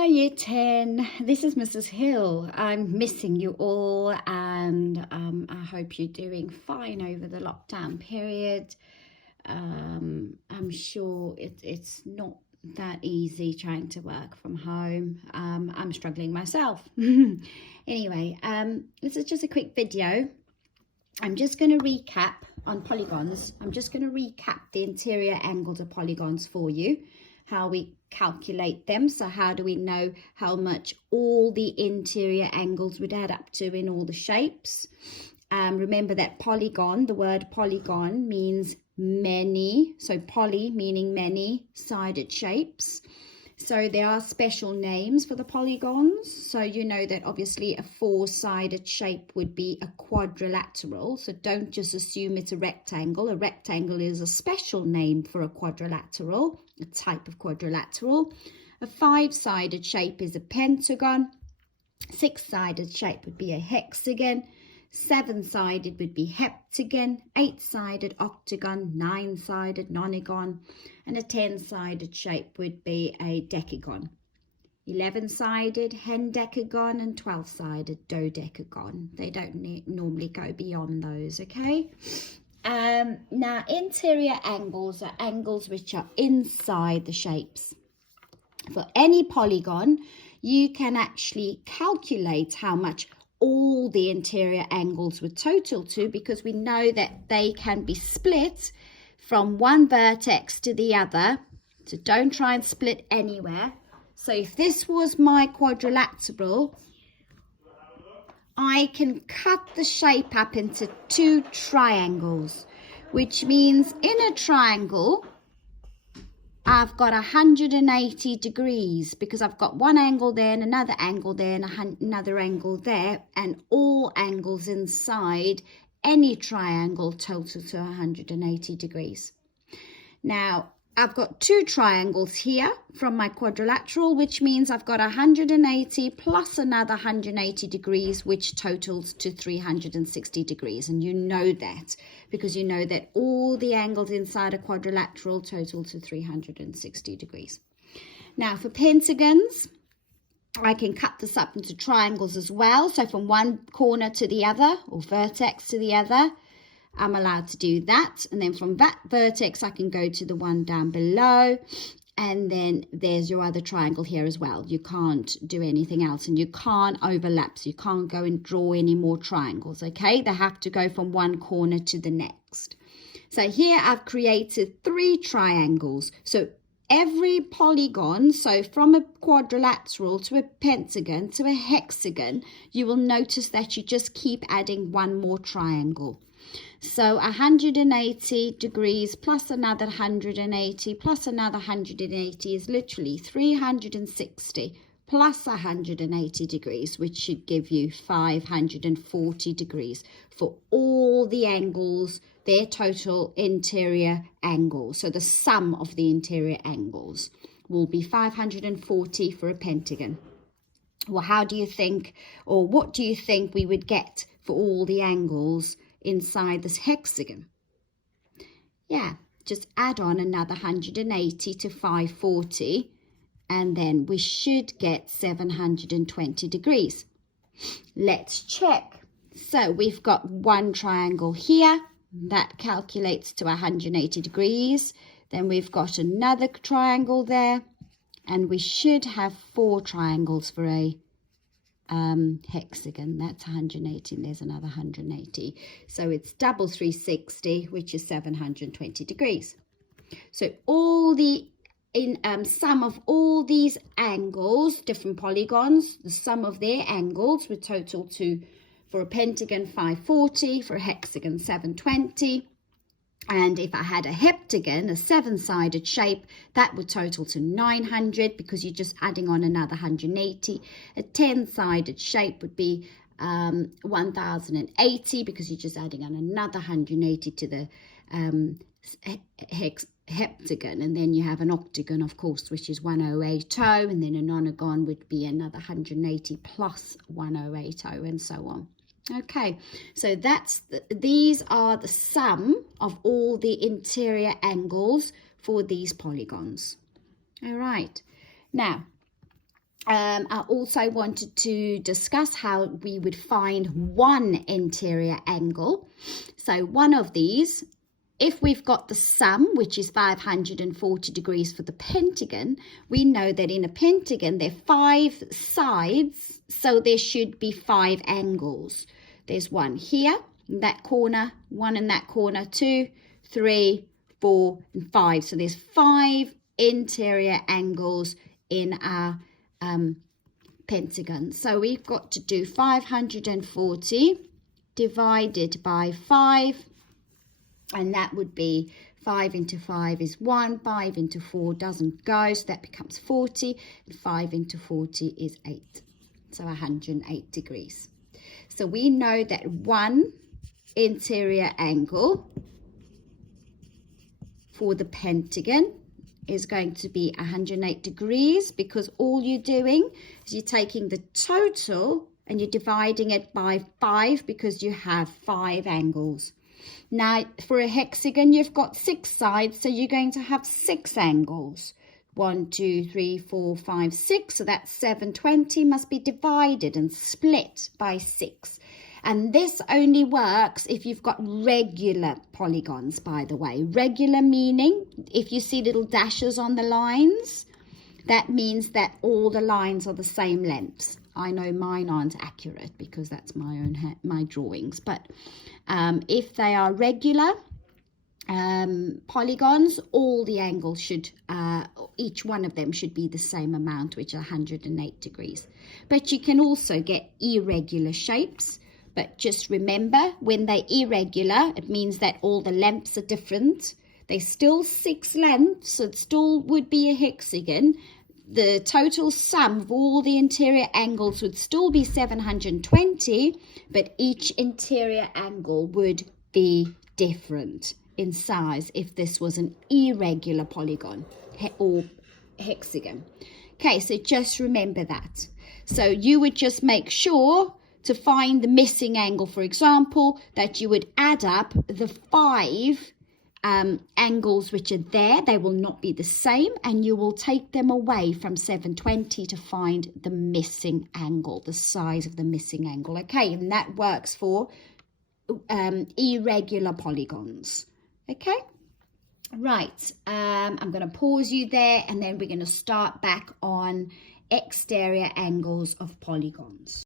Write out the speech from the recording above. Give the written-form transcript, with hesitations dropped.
Hi Year 10, this is Mrs. Hill. I'm missing you all and I hope you're doing fine over the lockdown period. I'm sure it's not that easy trying to work from home. I'm struggling myself. Anyway, this is just a quick video. I'm just going to recap on polygons. I'm just going to recap the interior angles of polygons for you, how we calculate them. So how do we know how much all the interior angles would add up to in all the shapes? Remember that polygon, the word polygon means many. So poly meaning many sided shapes. So there are special names for the polygons. So you know that obviously a four-sided shape would be a quadrilateral. So don't just assume it's a rectangle. A rectangle is a special name for a quadrilateral, a type of quadrilateral. A five-sided shape is a pentagon. Six-sided shape would be a hexagon. Seven-sided would be heptagon, eight-sided octagon, nine-sided nonagon, and a 10-sided shape would be a decagon. 11-sided hendecagon and 12-sided dodecagon. They don't normally go beyond those, okay? Now, interior angles are angles which are inside the shapes. For any polygon, you can actually calculate how much all the interior angles would total to, because we know that they can be split from one vertex to the other. So don't try and split anywhere. So if this was my quadrilateral, I can cut the shape up into two triangles, which means in a triangle I've got 180 degrees, because I've got one angle there and another angle there and another angle there, and all angles inside any triangle total to 180 degrees. Now, I've got two triangles here from my quadrilateral, which means I've got 180 plus another 180 degrees, which totals to 360 degrees. And you know that because you know that all the angles inside a quadrilateral total to 360 degrees. Now, for pentagons, I can cut this up into triangles as well. So from one corner to the other, or vertex to the other, I'm allowed to do that. And then from that vertex, I can go to the one down below. And then there's your other triangle here as well. You can't do anything else, and you can't overlap. So you can't go and draw any more triangles, okay? They have to go from one corner to the next. So here I've created three triangles. So every polygon, so from a quadrilateral to a pentagon to a hexagon, you will notice that you just keep adding one more triangle. So 180 degrees plus another 180 plus another 180 is literally 360 plus 180 degrees, which should give you 540 degrees for all the angles, their total interior angles. So the sum of the interior angles will be 540 for a pentagon. Well, how do you think, or what do you think we would get for all the angles inside this hexagon? Yeah, just add on another 180 to 540, and then we should get 720 degrees. Let's check. So we've got one triangle here that calculates to 180 degrees. Then we've got another triangle there, and we should have four triangles for a hexagon. That's 180, and there's another 180. So it's double 360, which is 720 degrees. So all the sum of all these angles, different polygons, the sum of their angles would total to, for a pentagon, 540, for a hexagon, 720. And if I had a heptagon, a seven-sided shape, that would total to 900, because you're just adding on another 180. A 10-sided shape would be 1080, because you're just adding on another 180 to the heptagon. And then you have an octagon, of course, which is 1080, and then a nonagon would be another 180 plus 1080, and so on. Okay, so these are the sum of all the interior angles for these polygons. All right, now I also wanted to discuss how we would find one interior angle. So one of these, if we've got the sum, which is 540 degrees for the pentagon, we know that in a pentagon there are 5 sides, so there should be 5 angles. There's one here in that corner, one in that corner, 2, 3, 4, and 5. So there's 5 interior angles in our pentagon. So we've got to do 540 divided by 5, and that would be 5 into 5 is 1, 5 into 4 doesn't go, so that becomes 40, and 5 into 40 is 8, so 108 degrees. So we know that one interior angle for the pentagon is going to be 108 degrees, because all you're doing is you're taking the total and you're dividing it by 5, because you have 5 angles. Now for a hexagon you've got 6 sides, so you're going to have 6 angles. 1, 2, 3, 4, 5, 6, so that's 720 must be divided and split by 6. And this only works if you've got regular polygons, by the way. Regular meaning, if you see little dashes on the lines, that means that all the lines are the same lengths. I know mine aren't accurate because that's my drawings, but if they are regular polygons, all the angles should, each one of them should be the same amount, which are 108 degrees. But you can also get irregular shapes. But just remember, when they're irregular, it means that all the lengths are different. They're still 6 lengths, so it still would be a hexagon. The total sum of all the interior angles would still be 720, but each interior angle would be different in size if this was an irregular polygon or hexagon. Okay, so just remember that. So you would just make sure to find the missing angle, for example, that you would add up the 5 angles which are there. They will not be the same, and you will take them away from 720 to find the missing angle, the size of the missing angle. Okay, and that works for irregular polygons. Okay, right, I'm going to pause you there, and then we're going to start back on exterior angles of polygons.